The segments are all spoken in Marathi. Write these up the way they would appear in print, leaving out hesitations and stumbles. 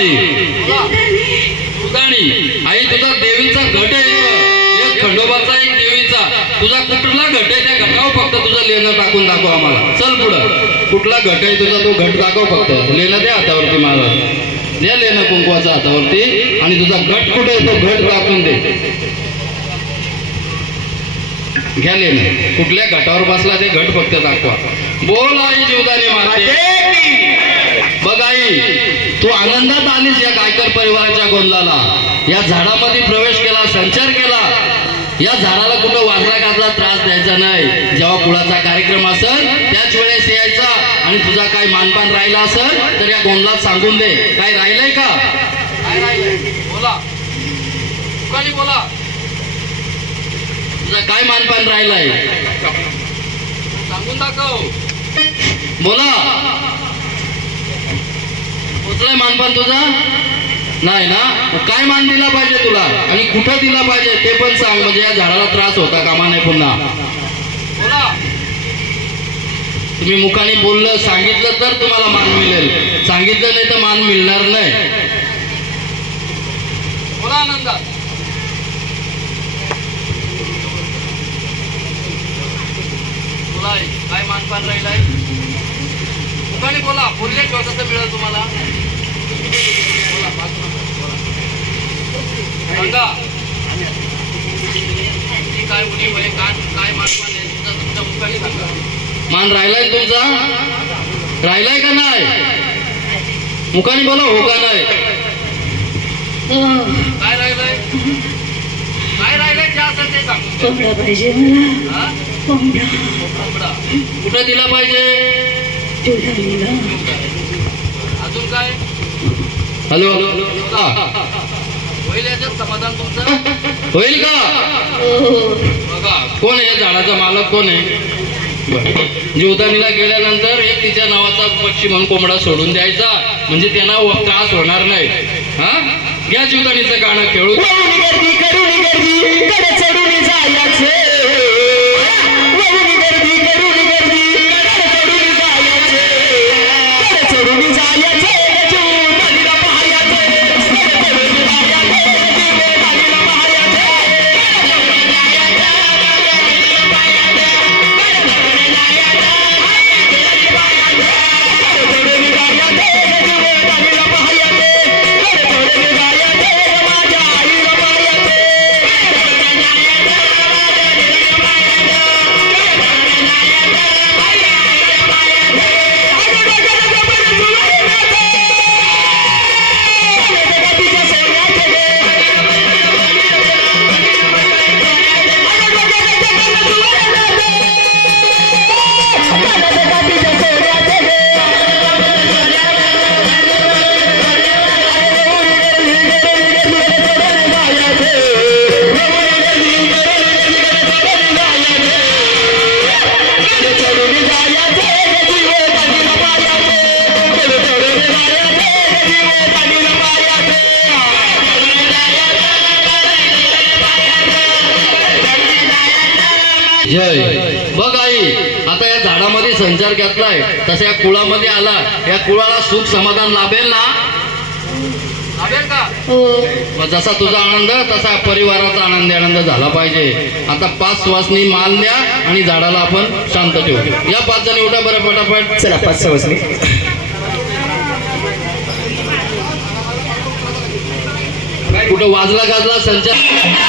मावशी तुझाणी आई तुझा देवीचा घट आहे एक खंडोबाचा एक देवीचा तुझा कुठला घट आहे त्या घटावर फक्त तुझं लेणं टाकून दाखव आम्हाला चल पुढं कुठला घट आहे तुझा तो घट दाखव फक्त लेणं द्या हातावरती महाराज द्या लेणं कुंकवाचा हातावरती आणि तुझा घट कुठे आहे तो घट दाखवून दे घ्या लेणं कुठल्या घटावर बसला ते घट फक्त दाखवा बोल आई जीवदानी माते बघ आई तू आनंदात आलीस या गायकर परिवाराच्या गोंधळाला या झाडामध्ये प्रवेश केला संचार केला या झाडाला कुठं वाजला गाजला त्रास द्यायचा नाही जेव्हा कुळाचा कार्यक्रम असेल त्याच वेळेस यायचा आणि तुझा काय मानपान राहिला असेल तर या गोंधळात सांगून दे काय राहिलंय का काय राहिलंय बोला बोला तुझा काय मानपान राहिलाय सांगून दाखव बोला पोचलाय मानपान तुझा नाही ना काय मान दिला पाहिजे तुला आणि कुठं दिला पाहिजे ते पण सांग म्हणजे या झाडाला त्रास होता कामा नाही पुन्हा बोला तुम्ही मुखाने बोललं सांगितलं तर तुम्हाला मान मिळेल सांगितलं नाही तर मान मिळणार नाही बोला आनंदा बोला काय मानपान राहिलाय मुखाने बोला बोलल्याशिवाय कसं मिळेल तुम्हाला सांगा काय मुली वय काय मानपान आहे तुमच्या मुखाने सांगा मान राहिलाय तुमचा राहिलाय का नाही मुखाने बोला हो का नाही काय राहिलंय काय राहिलंय जे असेल ते सांग पाहिजे मला कुठं दिला पाहिजे अजून काय हॅलो होईल याच्यात समाधान तुमचं होईल का बघा कोण आहे झाडाचा मालक कोण आहे जीवदानीला गेल्यानंतर एक तिच्या नावाचा पक्षी म्हणून कोंबडा सोडून द्यायचा म्हणजे त्यांना त्रास होणार नाही हा घ्या जीवदानीचं गाणं खेळू जय बघ आई आता या झाडामध्ये संचार घेतलाय तसं या कुळामध्ये आला या कुळाला सुख समाधान लाभेल ना लाभेल का जसा तुझा आनंद तसा परिवाराचा आनंद झाला पाहिजे आता 5 सुवासनी माल द्या आणि झाडाला आपण शांत ठेवू या 5 जणी उठा बरं पटापट चला 5 सुवासनी कुठं वाजला गाजला संचार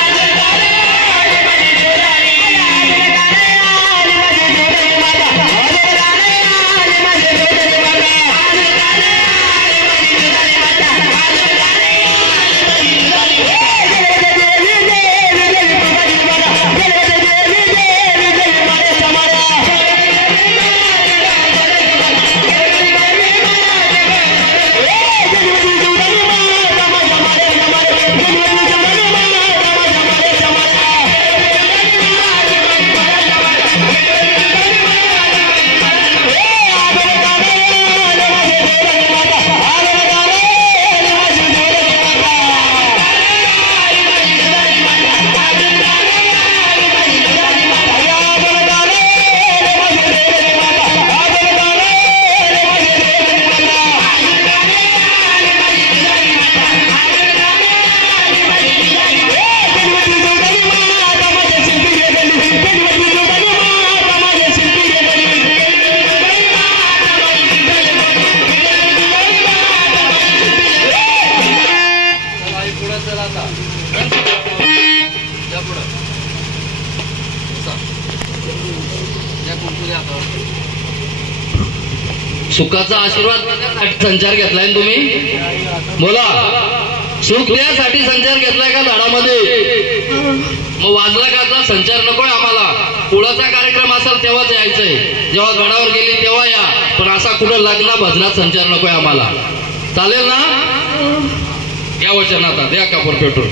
सुखाचा आशीर्वाद संचार घेतलाय ना तुम्ही? बोला, सुख द्यासाठी संचार घेतलाय का झाडामध्ये? मग वाजला गाजला संचार नकोय आम्हाला. पुढचा कार्यक्रम असेल तेव्हाच यायचंय, जेव्हा गडावर गेली तेव्हा या, पण असा कुठं लग्न भजनात संचार नकोय आम्हाला. चालेल ना? या वचन आता द्या कापूर पेटून.